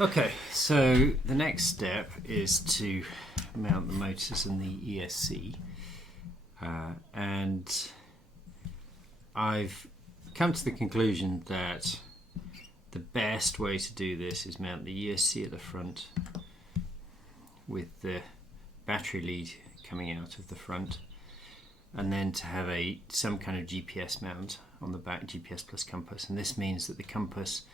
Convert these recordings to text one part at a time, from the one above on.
Okay, so the next step is to mount the motors in the ESC, and I've come to the conclusion that the best way to do this is mount the ESC at the front with the battery lead coming out of the front, and then to have some kind of GPS mount on the back, GPS plus compass. And this means that the compass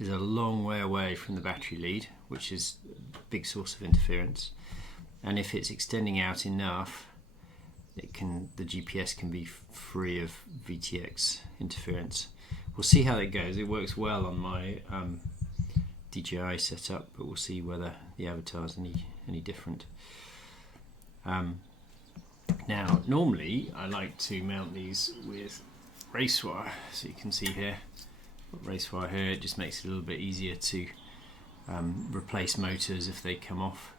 is a long way away from the battery lead, which is a big source of interference, and if it's extending out enough, the GPS can be free of VTX interference. We'll see how that goes. It works well on my DJI setup, but we'll see whether the avatar is any different. Now, normally I like to mount these with race wire, so you can see here, race wire here. It just makes it a little bit easier to replace motors if they come off.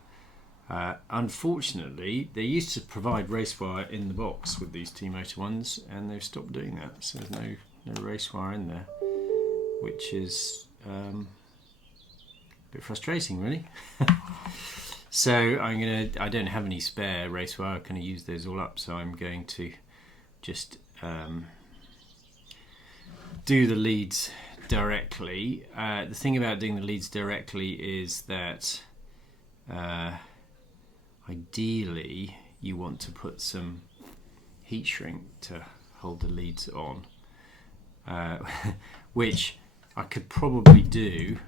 Unfortunately, they used to provide race wire in the box with these T-motor ones, and they've stopped doing that, so there's no race wire in there, which is a bit frustrating, really. So I don't have any spare race wire. I kind of use those all up, so I'm going to just do the leads directly. The thing about doing the leads directly is that ideally you want to put some heat shrink to hold the leads on, which I could probably do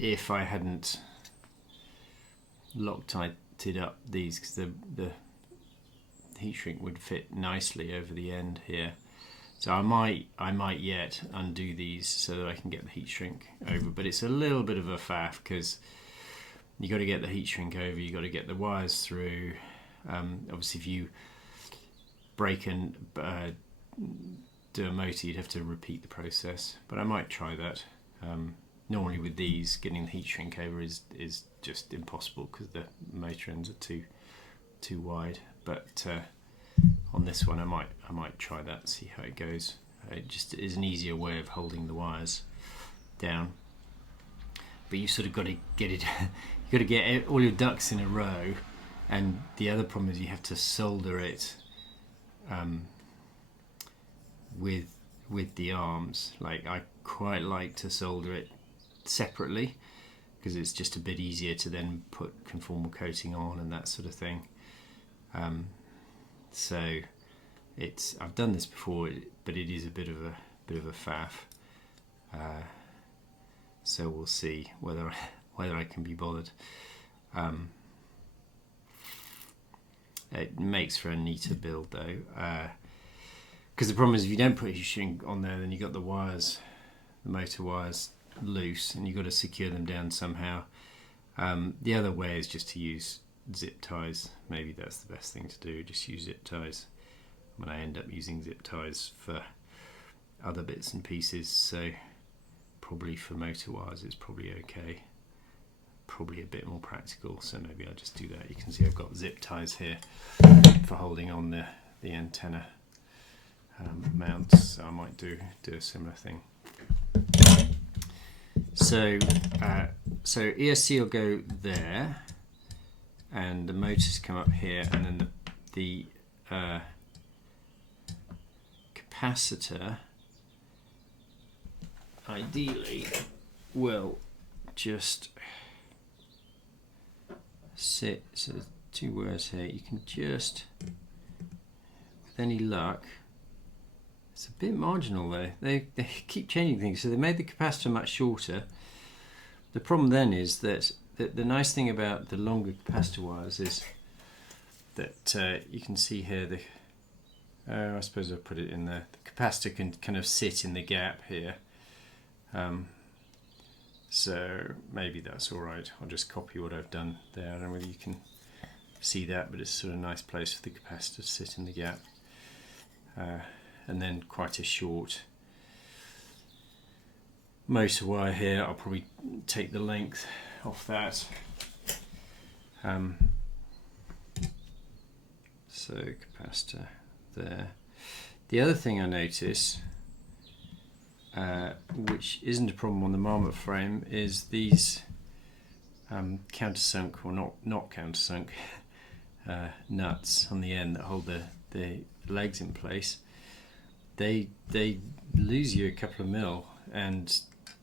if I hadn't Loctited up these, because the heat shrink would fit nicely over the end here. So I might yet undo these so that I can get the heat shrink over, but it's a little bit of a faff because you got to get the heat shrink over, you got to get the wires through. Obviously, if you break and do a motor, you'd have to repeat the process, but I might try that. Normally with these, getting the heat shrink over is just impossible because the motor ends are too wide. But on this one, I might try that, see how it goes. It just is an easier way of holding the wires down. But you sort of got to get it. You got to get all your ducks in a row, and the other problem is you have to solder it with the arms. Like, I quite like to solder it separately because it's just a bit easier to then put conformal coating on and that sort of thing. So I've done this before, but it is a bit of a faff. So we'll see whether I can be bothered. It makes for a neater build though, because the problem is if you don't put heat shrink on there, then you've got the motor wires loose, and you've got to secure them down somehow. The other way is just to use zip ties. Maybe that's the best thing to do, just use zip ties. When I end up using zip ties for other bits and pieces, so probably for motor wires it's probably okay, probably a bit more practical, so maybe I'll just do that. You can see I've got zip ties here for holding on the antenna mounts, so I might do a similar thing. So ESC will go there, and the motors come up here, and then the capacitor ideally will just sit. So there's two wires here. You can just, with any luck, it's a bit marginal though. They keep changing things, so they made the capacitor much shorter. The problem then is that the nice thing about the longer capacitor wires is that you can see here I suppose I'll put it in there. The capacitor can kind of sit in the gap here. So maybe that's all right. I'll just copy what I've done there. I don't know whether you can see that, but it's sort of a nice place for the capacitor to sit in the gap. And then quite a short motor wire here. I'll probably take the length off that. So capacitor there. The other thing I notice which isn't a problem on the marmot frame, is these countersunk, or not countersunk, nuts on the end that hold the legs in place. They lose you a couple of mil, and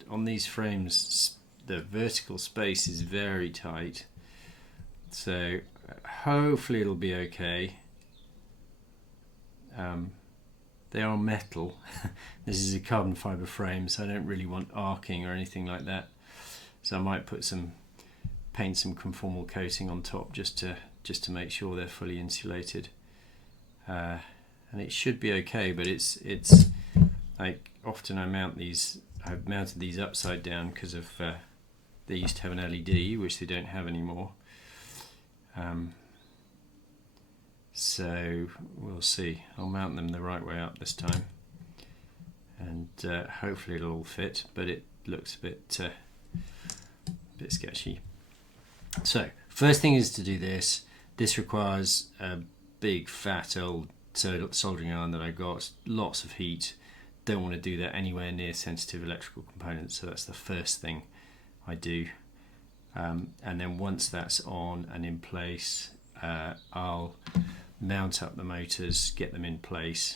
on these frames the vertical space is very tight, so hopefully it'll be okay. They are metal. This is a carbon fibre frame, so I don't really want arcing or anything like that, so I might paint some conformal coating on top just to make sure they're fully insulated, and it should be okay. But it's like, often I've mounted these upside down because of they used to have an LED, which they don't have anymore. So we'll see. I'll mount them the right way up this time, and hopefully it'll all fit, but it looks a bit sketchy. So first thing is to do this. This requires a big fat old soldering iron that I got, lots of heat. Don't want to do that anywhere near sensitive electrical components, so that's the first thing I do. And then once that's on and in place, I'll mount up the motors, get them in place,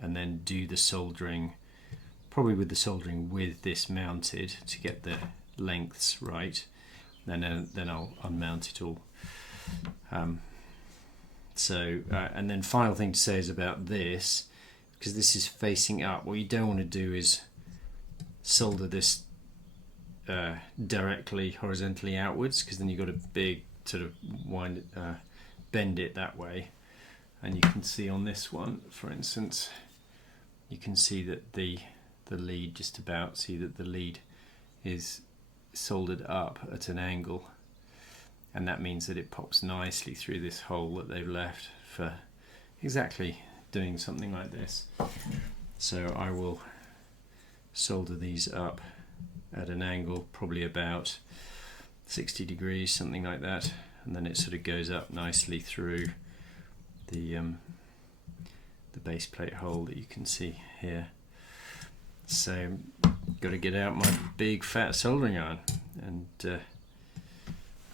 and then do the soldering, probably with the soldering with this mounted to get the lengths right. Then I'll unmount it all. And then final thing to say is about this, because this is facing up, what you don't want to do is solder this directly horizontally outwards, because then you've got a big sort of bend it that way. And you can see on this one, for instance, you can see that the lead, just about see that the lead is soldered up at an angle, and that means that it pops nicely through this hole that they've left for exactly doing something like this. So I will solder these up at an angle, probably about 60 degrees, something like that, and then it sort of goes up nicely through the base plate hole that you can see here. So got to get out my big fat soldering iron and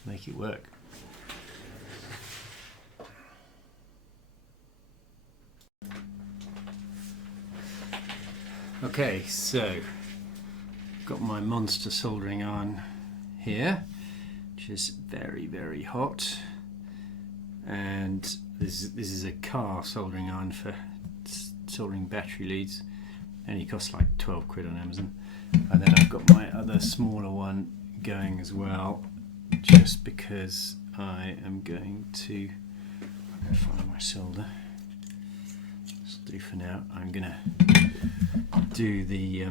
make it work. Okay, so got my monster soldering iron here, which is very, very hot, and this is a car soldering iron for soldering battery leads. Only costs like 12 quid on Amazon. And then I've got my other smaller one going as well, just because I am going to find my solder. This will do for now. I'm gonna do the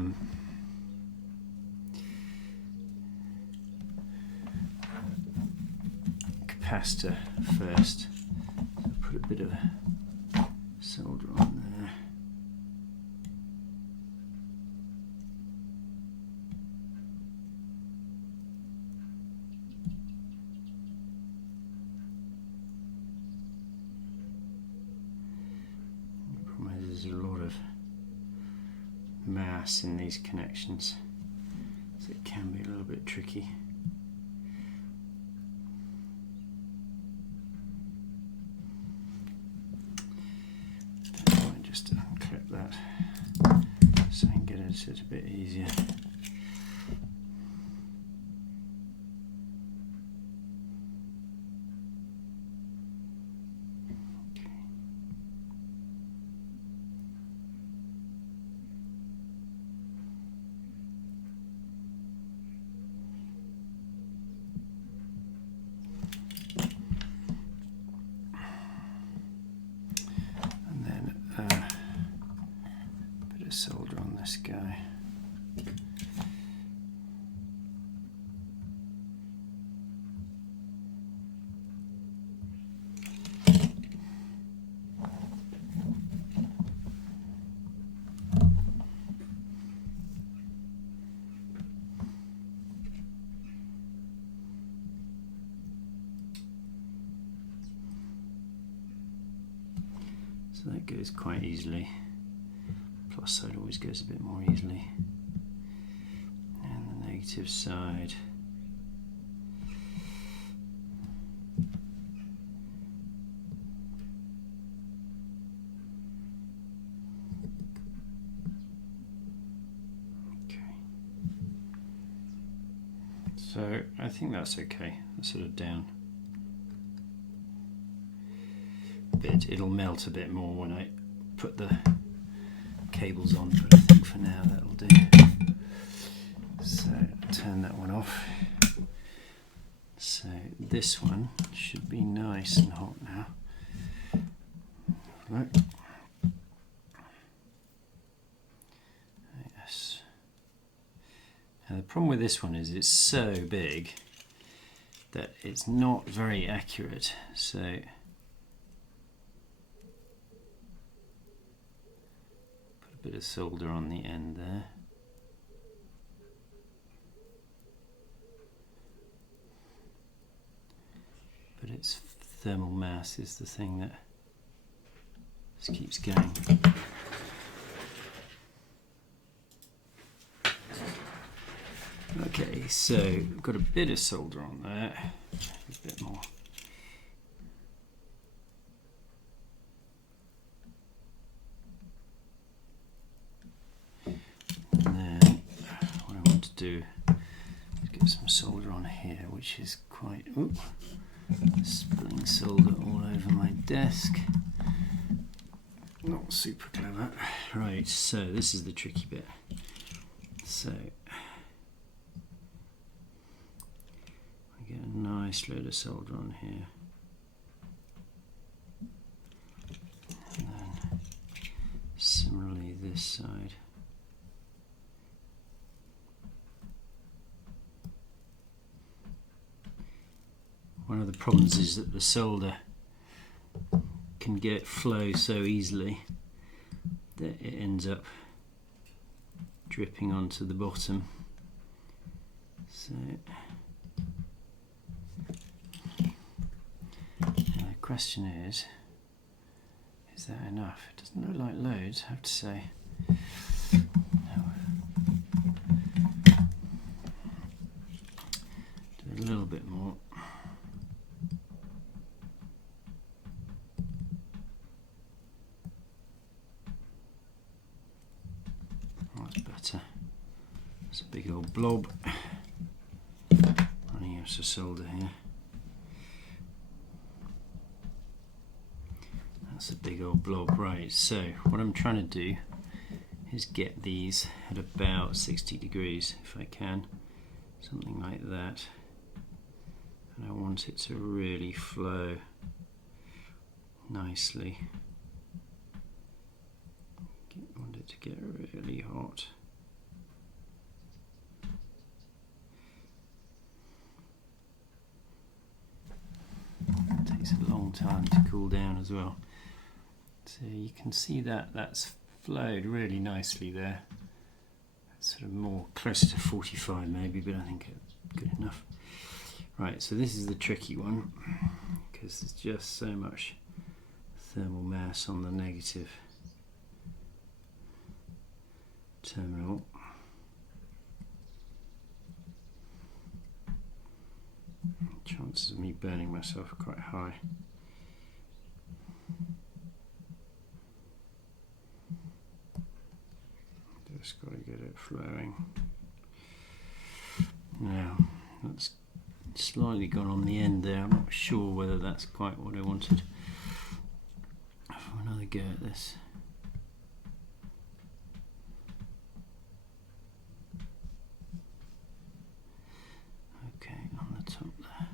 capacitor first. So put a bit of solder on there. The problem is there's a lot of mass in these connections, so it can be a little bit tricky. Just unclip that so I can get it a bit easier. Solder on this guy. So that goes quite easily. Plus side always goes a bit more easily. negative side. So I think that's okay. That's sort of down a bit. It'll melt a bit more when I put the cables on, but I think for now that'll do. So turn that one off. So this one should be nice and hot now. Look. Yes. Now the problem with this one is it's so big that it's not very accurate. So put a bit of solder on the end there. But its thermal mass is the thing that just keeps going. Okay, so I've got a bit of solder on there, a bit more. And then what I want to do is get some solder on here, which is quite, ooh, spilling solder all over my desk. Not super clever. Right, so this is the tricky bit. So get a nice load of solder on here, and then similarly this side. One of the problems is that the solder can get flow so easily that it ends up dripping onto the bottom. So the question is that enough? It doesn't look like loads, I have to say. Do a little bit more. That's better. It's a big old blob. Running out of solder here. That's a big old blob. Right, so what I'm trying to do is get these at about 60 degrees if I can, something like that, and I want it to really flow nicely. I want it to get really hot. It takes a long time to cool down as well. So you can see that that's flowed really nicely there. It's sort of more closer to 45 maybe, but I think it's good enough. Right, so this is the tricky one because there's just so much thermal mass on the negative terminal. Chances of me burning myself are quite high. Just got to get it flowing. Now, that's slightly gone on the end there. I'm not sure whether that's quite what I wanted. Have another go at this. Okay, on the top there.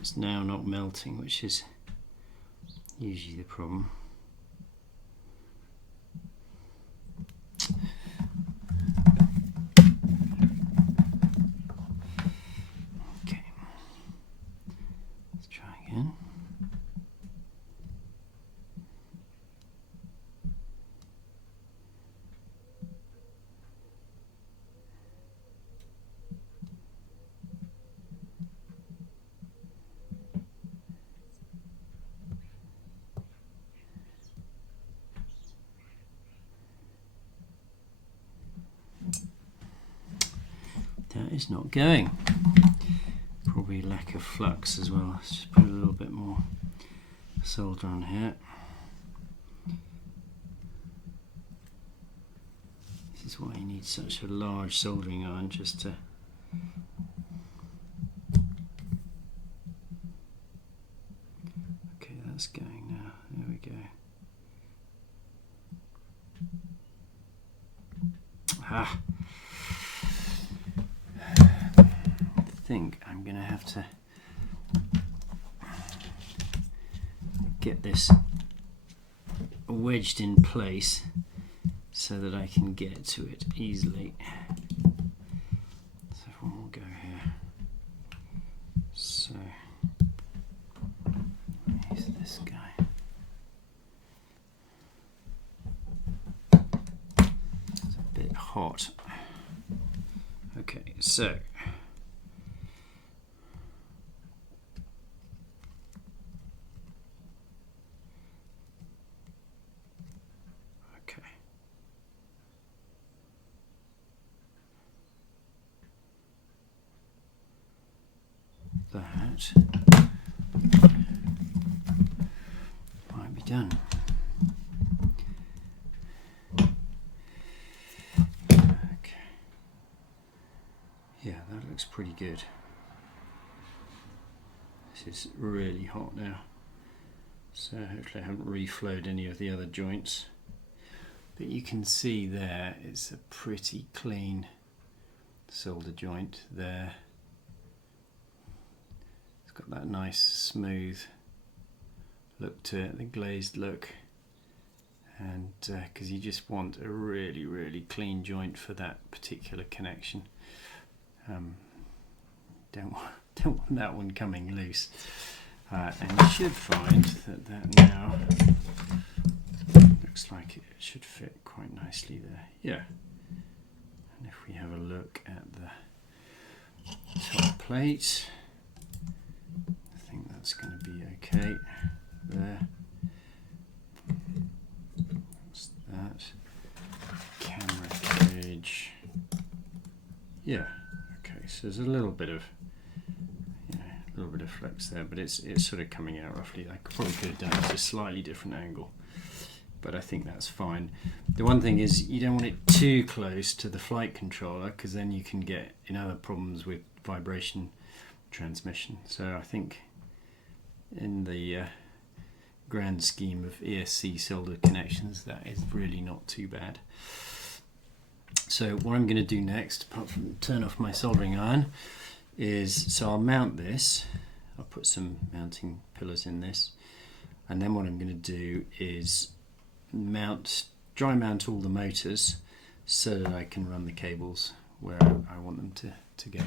It's now not melting, which is usually the problem. Okay, let's try again. is not going. Probably lack of flux as well. Let's just put a little bit more solder on here. This is why you need such a large soldering iron, just to okay, that's going now. There we go. Ah, I think I'm going to have to get this wedged in place so that I can get to it easily. So one will go here. So use this guy. It's a bit hot. Okay, so that might be done. Okay. Yeah, that looks pretty good. This is really hot now, so hopefully I haven't reflowed any of the other joints. But you can see there it's a pretty clean solder joint there. Got that nice smooth look to it, the glazed look, and because you just want a really clean joint for that particular connection. Don't want that one coming loose, and you should find that now looks like it should fit quite nicely there. Yeah, and if we have a look at the top plate, I think that's going to be okay there. What's that? Camera cage. Yeah. Okay. So there's a little bit of, a little bit of flex there, but it's sort of coming out roughly. I probably could have done it at a slightly different angle, but I think that's fine. The one thing is you don't want it too close to the flight controller, because then you can get other problems with vibration transmission. So I think in the grand scheme of ESC solder connections, that is really not too bad. So what I'm going to do next, apart from turn off my soldering iron, is, so I'll mount this. I'll put some mounting pillars in this, and then what I'm going to do is dry mount all the motors so that I can run the cables where I want them to go.